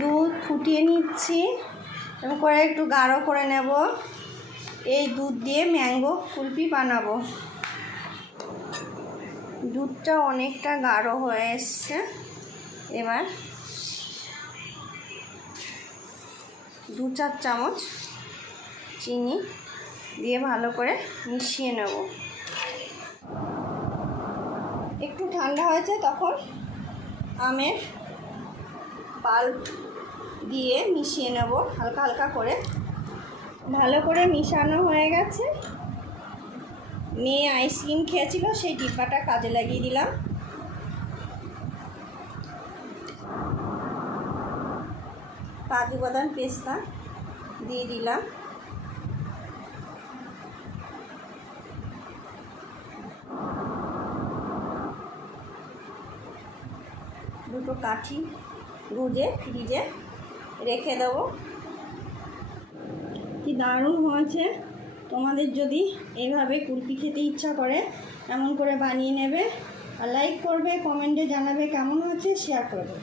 দুধ ফুটিয়ে নিচ্ছি এবং করে একটু গাঢ় করে নেব। এই দুধ দিয়ে ম্যাঙ্গো কুলফি বানাবো। দুধটা অনেকটা গাঢ় হয়ে এসছে। এবার 2-4 চামচ চিনি দিয়ে ভালো করে মিশিয়ে নেব। একটু ঠান্ডা হয়েছে, তখন আমের পাল্প দিয়ে মিশিয়ে নেব হালকা হালকা করে। ভালো করে মিশানো হয়ে গেছে। মেয়ে আইসক্রিম খেয়েছিল, সেই ডিব্বাটা কাজে লাগিয়ে দিলাম। কাজু বাদাম পেস্তা দিয়ে দিলাম। দুটো কাঠি গুঁজে ফ্রিজে রেখে দেবো। কি দারুণ হয়েছে! তোমাদের যদি এইভাবে কুলফি খেতে ইচ্ছা করে এমন করে বানিয়ে নেবে, আর লাইক করবে, কমেন্টে জানাবে কেমন হয়েছে, শেয়ার করবে।